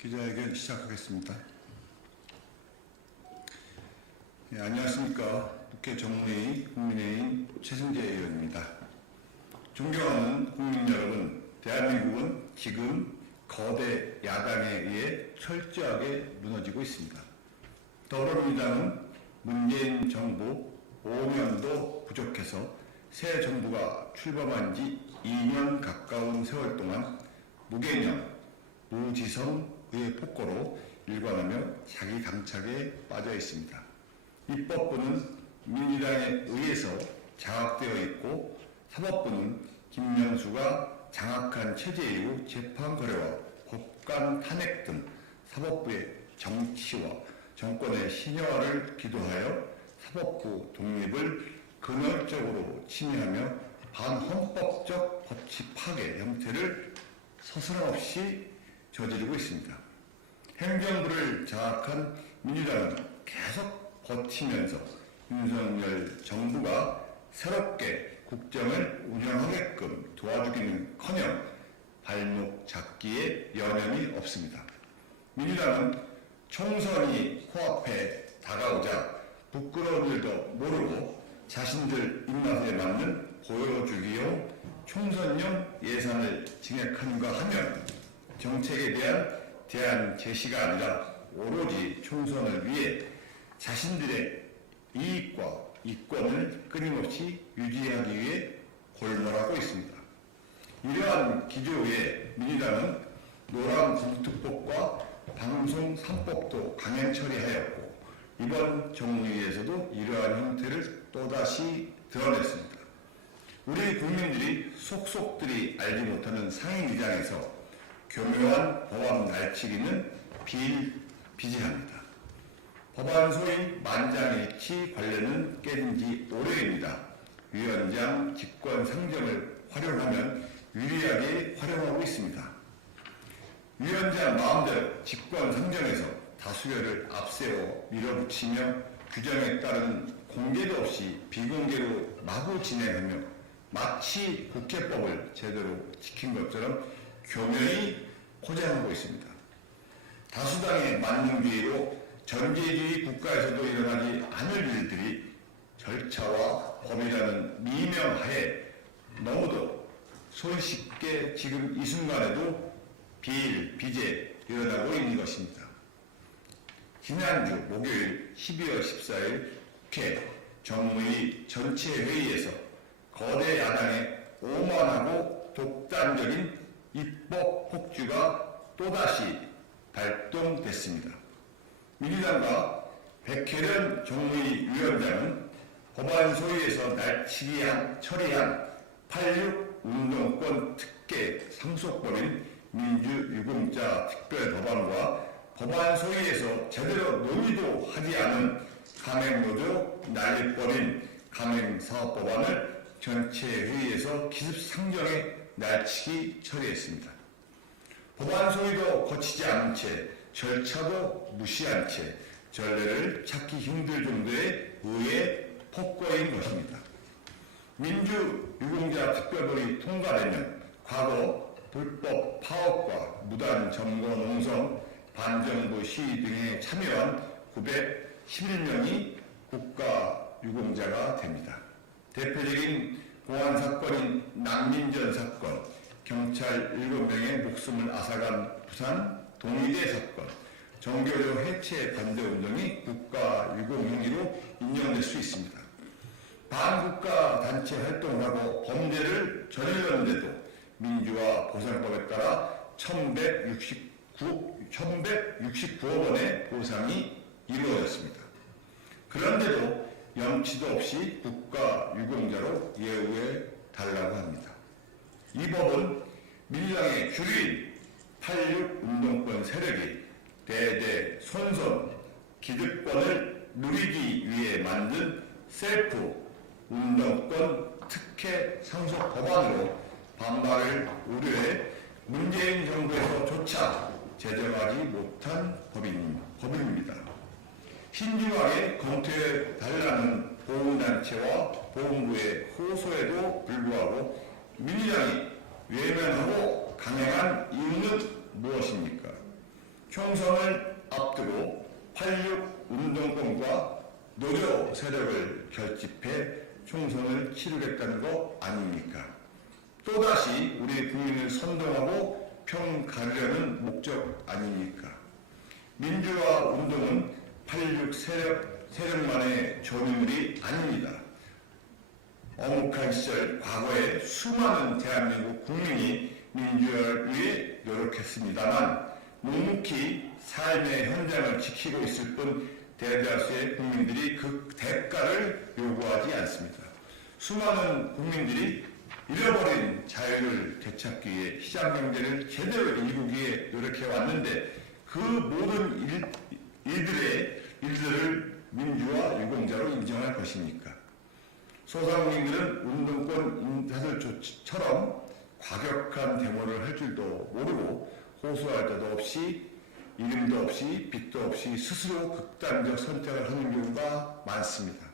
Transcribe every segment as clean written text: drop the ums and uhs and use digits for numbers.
기자회견 시작하겠습니다. 안녕하십니까. 국회 정무위 국민의힘 최승재 의원입니다. 존경하는 국민 여러분, 대한민국은 지금 거대 야당에 의해 철저하게 무너지고 있습니다. 더불어민주당은 문재인 정부 5년도 부족해서 새 정부가 출범한 지 2년 가까운 세월 동안 무개념, 무지성의 폭거로 일관하며 자기 강착에 빠져 있습니다. 입법부는 민주당에 의해서 장악되어 있고 사법부는 김명수가 장악한 체제 이후 재판 거래와 법관 탄핵 등 사법부의 정치와 정권의 신여화를 기도하여 사법부 독립을 근원적으로 침해하며 반헌법적 법치 파괴 형태를 서슴없이 저지르고 있습니다. 행정부를 장악한 민주당은 계속 버티면서 윤석열 정부가 새롭게 국정을 운영하게끔 도와주기는커녕 발목 잡기에 여념이 없습니다. 민주당은 총선이 코앞에 다가오자 부끄러운 일도 모르고 자신들 입맛에 맞는 보여주기용 총선용 예산을 증액하는가 하면 정책에 대한 대안 제시가 아니라 오로지 총선을 위해 자신들의 이익과 이권을 끊임없이 유지하기 위해 골몰하고 있습니다. 이러한 기조에 민주당은 노란국특법과 방송 3법도 강행 처리하였고 이번 정무위에서도 이러한 형태를 또다시 드러냈습니다. 우리 국민들이 속속들이 알지 못하는 상임위장에서 교묘한 법안 날치기는 비일비재합니다. 법안 소위 만장일치 관련은 깨진 지 오래입니다. 위원장 직권 상정을 활용하면 유리하게 활용하고 있습니다. 위원장 마음대로 직권 상정에서 다수결을 앞세워 밀어붙이며 규정에 따른 공개도 없이 비공개로 마구 진행하며 마치 국회법을 제대로 지킨 것처럼 교묘히 포장하고 있습니다. 다수당의 만능주의로 전제주의 국가에서도 일어나지 않을 일들이 절차와 법이라는 미명하에 너무도 손쉽게 지금 이 순간에도 비일비재 일어나고 있는 것입니다. 지난주 목요일 12월 14일 국회 정무위 전체 회의에서 거대 야당의 오만하고 독단적인 입법 폭주가 또다시 발동됐습니다. 민주당과 백혜련 정무위 위원장은 법안 소위에서 날치기 처리한 8.6 운동권 특혜 상속법인 민주유공자 특별법안과 법안 소위에서 제대로 논의도 하지 않은 가맹노조 날릴법인 가맹사업법안을 전체 회의에서 기습상정에 날치기 처리했습니다. 법안 소위도 거치지 않은 채 절차도 무시한 채 전례를 찾기 힘들 정도의 의회 폭거인 것입니다. 민주유공자 특별법이 통과되면 과거 불법 파업과 무단 점거 농성, 반정부 시위 등에 참여한 911명이 국가유공자가 됩니다. 대표적인 공안 사건인 난민전 사건, 경찰 7명의 목숨을 앗아간 부산 동의대 사건, 정교조 해체 반대 운동이 국가유공행위로 인정될 수 있습니다. 반국가 단체 활동을 하고 범죄를 저질렀는데도 민주화 보상법에 따라 1169억 원의 보상이 이루어졌습니다. 그런데도 염치도 없이 국가유공자로 예우해 달라고 합니다. 이 법은 민주당의 주류인 8.6 운동권 세력이 대대 손손 기득권을 누리기 위해 만든 셀프 운동권 특혜 상속 법안으로 반발을 우려해 문재인 정부에서조차 제정하지 못한 법입니다. 신중하게 검토해 달라는 보훈단체와 보훈부의 호소에도 불구하고 민주당이 외면하고 강행한 이유는 무엇입니까? 총선을 앞두고 8.6 운동권과 노조 세력을 결집해 총선을 치르겠다는 거 아닙니까? 또다시 우리 국민을 선동하고 편 가르려는 목적 아닙니까? 민주화 운동은 8.6 세력만의 조미물이 아닙니다. 어묵한 시절 과거에 수많은 대한민국 국민이 민주화를 위해 노력했습니다만 묵묵히 삶의 현장을 지키고 있을 뿐 대다수의 국민들이 그 대가를 요구하지 않습니다. 수많은 국민들이 잃어버린 자유를 되찾기 위해 시장경제를 제대로 이루기에 노력해 왔는데 그 모든 일들을 민주화 유공자로 인정할 것입니까? 소상공인들은 운동권 인사들처럼 과격한 데모를 할 줄도 모르고 호소할 데도 없이 이름도 없이 빚도 없이 스스로 극단적 선택을 하는 경우가 많습니다.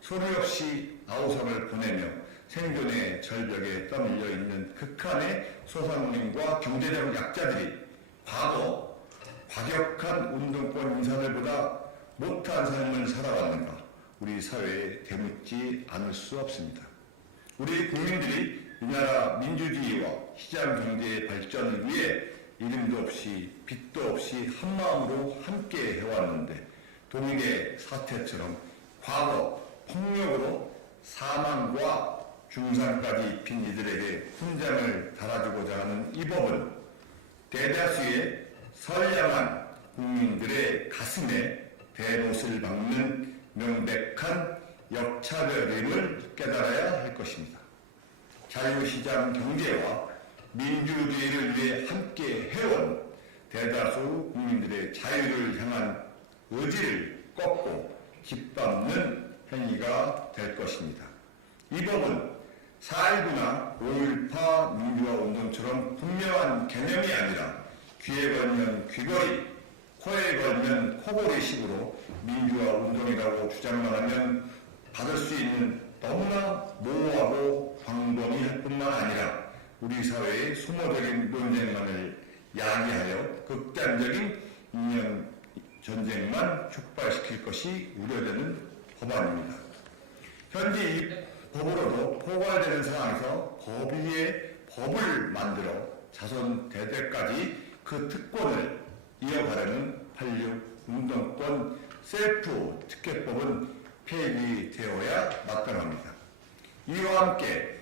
소리 없이 아우성을 보내며 생존의 절벽에 떠밀려 있는 극한의 소상공인과 경제적 약자들이 과거 과격한 운동권 인사들보다 못한 삶을 살아왔는가 우리 사회에 되묻지 않을 수 없습니다. 우리 국민들이 이 나라 민주주의와 시장 경제의 발전을 위해 이름도 없이 빚도 없이 한마음으로 함께 해왔는데 동일의 사태처럼 과거 폭력으로 사망과 중상까지 입힌 이들에게 훈장을 달아주고자 하는 이 법은 대다수의 선량한 국민들의 가슴에 대못을 박는 명백한 역차별임을 깨달아야 할 것입니다. 자유시장 경제와 민주주의를 위해 함께 해온 대다수 국민들의 자유를 향한 의지를 꺾고 짓밟는 행위가 될 것입니다. 이 법은 4.19나 5.18 민주화 운동처럼 분명한 개념이 아니라 귀에 걸면 귀걸이, 코에 걸면 코골이식으로 민주화 운동이라고 주장만 하면 받을 수 있는 너무나 모호하고 광범위할 뿐만 아니라 우리 사회의 소모적인 논쟁만을 야기하여 극단적인 이념 전쟁만 촉발시킬 것이 우려되는 법안입니다. 현재 이 법으로도 포괄되는 상황에서 법 위에 법을 만들어 자손 대대까지 그 특권을 이어가려는 8.6 운동권 셀프 특혜법은 폐기되어야 마땅합니다. 이와 함께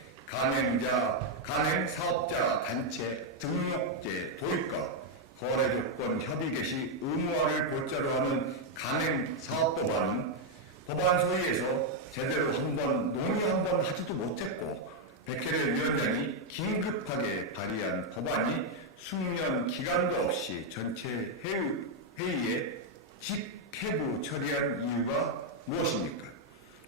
간행사업자 단체 등록제 도입과 거래조건 협의 개시 의무화를 골자로 하는 간행사업법안은 법안 소위에서 제대로 논의 한 번 하지도 못했고 백혜련 위원장이 긴급하게 발의한 법안이 숙련 기간도 없이 전체 회의에 직회부 처리한 이유가 무엇입니까?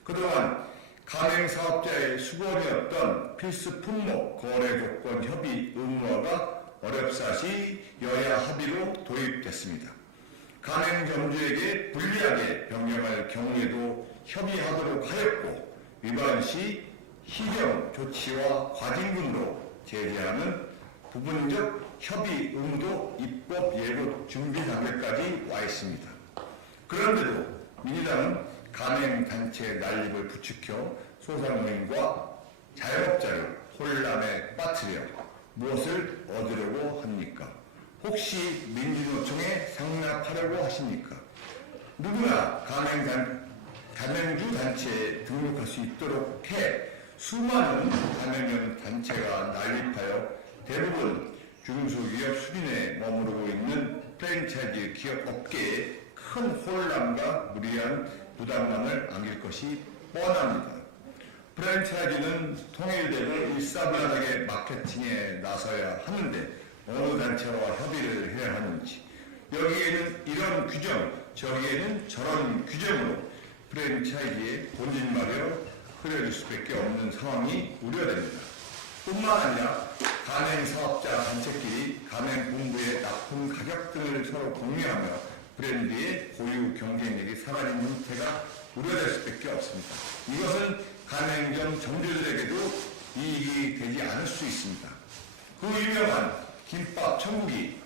그동안 간행사업자의 수건이었던 필수 품목 거래조건 협의 의무화가 어렵사시 여야 합의로 도입됐습니다. 간행점주에게 불리하게 변경할 경우에도 협의하도록 하였고 위반 시 희경 조치와 과징금으로 제재하는 부분적 협의 의무도 입법 예고 준비 단계까지 와 있습니다. 그런데도 민주당은 간행단체 난립을 부추겨 소상공인과 자영업자를 혼란에 빠뜨려 무엇을 얻으려고 합니까? 혹시 민주노총에 상납하려고 하십니까? 누구나 가맹주 단체에 등록할 수 있도록 해 수많은 가맹형 단체가 난립하여 대부분 중소기업 수준에 머무르고 있는 프랜차이즈 기업 업계에 큰 혼란과 무리한 부담감을 안길 것이 뻔합니다. 프랜차이즈는 통일되고 일사불란하게 마케팅에 나서야 하는데 어느 단체와 협의를 해야 하는지 여기에는 이런 규정, 저기에는 저런 규정으로 프랜차이즈의 본질마저 흐려질 수밖에 없는 상황이 우려됩니다. 뿐만 아니라 간행사업자 단체끼리 간행공부의 납품 가격 등을 서로 공유하며 브랜드의 고유 경쟁력이 사라지는 형태가 우려될 수밖에 없습니다. 이것은 간행점 점주들에게도 이익이 되지 않을 수 있습니다. 그 유명한 김밥 천국이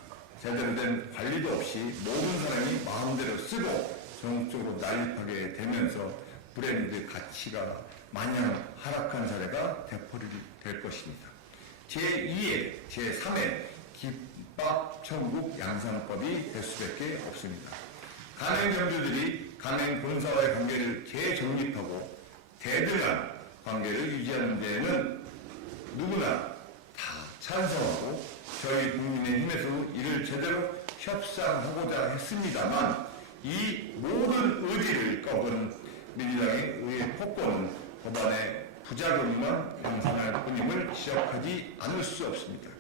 제대로 된 관리도 없이 모든 사람이 마음대로 쓰고 전국적으로 난립하게 되면서 브랜드 가치가 마냥 하락한 사례가 되풀이될 것입니다. 제2회, 제3회 김밥 천국 양산법이 될 수밖에 없습니다. 가맹점주들이 가맹 본사와의 관계를 재정립하고 대등한 관계를 유지하는 데에는 누구나 다 찬성하고 저희 국민의힘에서 이를 제대로 협상하고자 했습니다만 이 모든 의지를 꺾은 민주당의 의회 폭거는 법안의 부작용만 양산할 뿐임을 지적하지 않을 수 없습니다.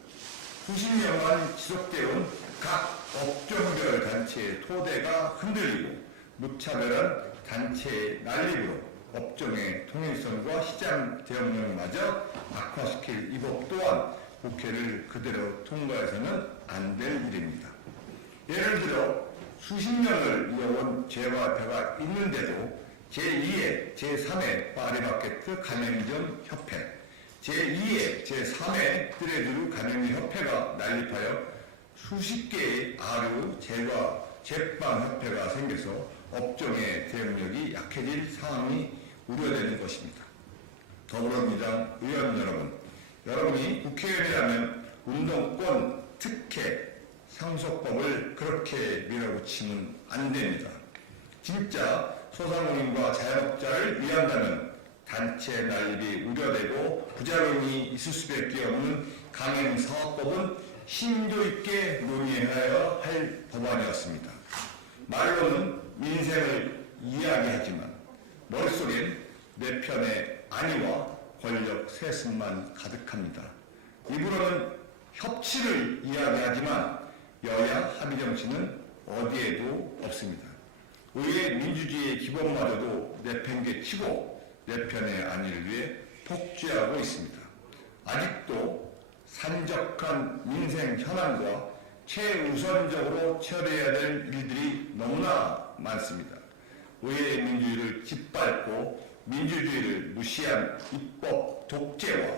수십 년간 지속되어온 각 업종별 단체의 토대가 흔들리고 무차별한 단체의 난립으로 업종의 통일성과 시장 대응력마저 악화시킬 이 법 또한 국회를 그대로 통과해서는 안 될 일입니다. 예를 들어 수십 년을 이어온 재화협회가 있는데도 제2회, 제3회 파리마케트 가맹점 협회, 제2회, 제3회 뜨레드루 가맹점 협회가 난립하여 수십 개의 아류, 제과, 제빵 협회가 생겨서 업종의 대응력이 약해질 상황이 우려되는 것입니다. 더불어민주당 의원 여러분, 여러분이 국회의원이라면 운동권 특혜 상속법을 그렇게 밀어붙이면 안 됩니다. 진짜 소상공인과 자영업자를 위한다면 단체 난립이 우려되고 부작용이 있을 수밖에 없는 강행사업법은 심도 있게 논의해야 할 법안이었습니다. 말로는 민생을 이야기하지만 머릿속엔 내 편의 안위와 권력 세습만 가득합니다. 입으로는 협치를 이야기하지만 여야 합의 정치는 어디에도 없습니다. 의회 민주주의의 기본마저도 내팽개치고 내 편의 안위를 위해 폭주하고 있습니다. 아직도 산적한 민생 현안과 최우선적으로 처리해야 될 일들이 너무나 많습니다. 의회의 민주주의를 짓밟고 민주주의를 무시한 입법 독재와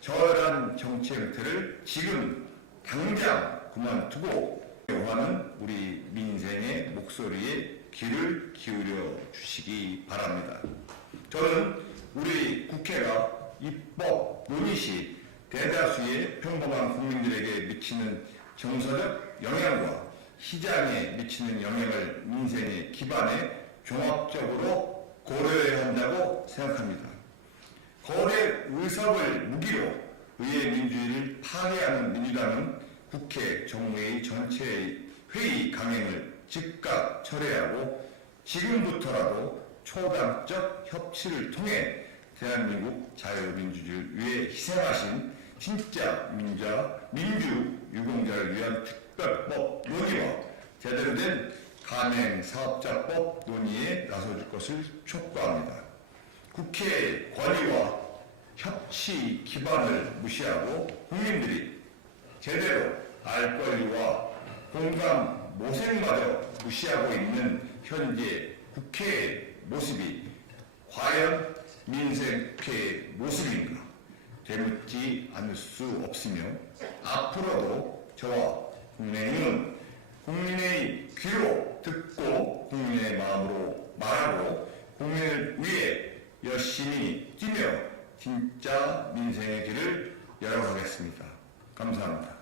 저열한 정치 형태를 지금 당장 그만두고 요하는 우리 민생의 목소리에 귀를 기울여 주시기 바랍니다. 저는 우리 국회가 입법 논의 시 대다수의 평범한 국민들에게 미치는 정서적 영향과 시장에 미치는 영향을 민생의 기반에 종합적으로 고려해야 한다고 생각합니다. 거대 의석을 무기로 의회 민주주의를 파괴하는 민주당은 국회 정무회의 전체의 회의 강행을 즉각 철회하고 지금부터라도 초당적 협치를 통해 대한민국 자유민주주의를 위해 희생하신 진짜 민주 유공자를 위한 특별법 논의와 제대로 된 가맹사업자법 논의에 나서줄 것을 촉구합니다. 국회의 권위와 협치 기반을 무시하고 국민들이 제대로 알 권리와 공감 모색마저 무시하고 있는 현재 국회의 모습이 과연 민생 국회의 모습인가 되묻지 않을 수 없으며 앞으로도 저와 국민의힘은 국민의 귀로 듣고 국민의 마음으로 말하고 국민을 위해 열심히 뛰며 진짜 민생의 길을 열어가겠습니다. 감사합니다.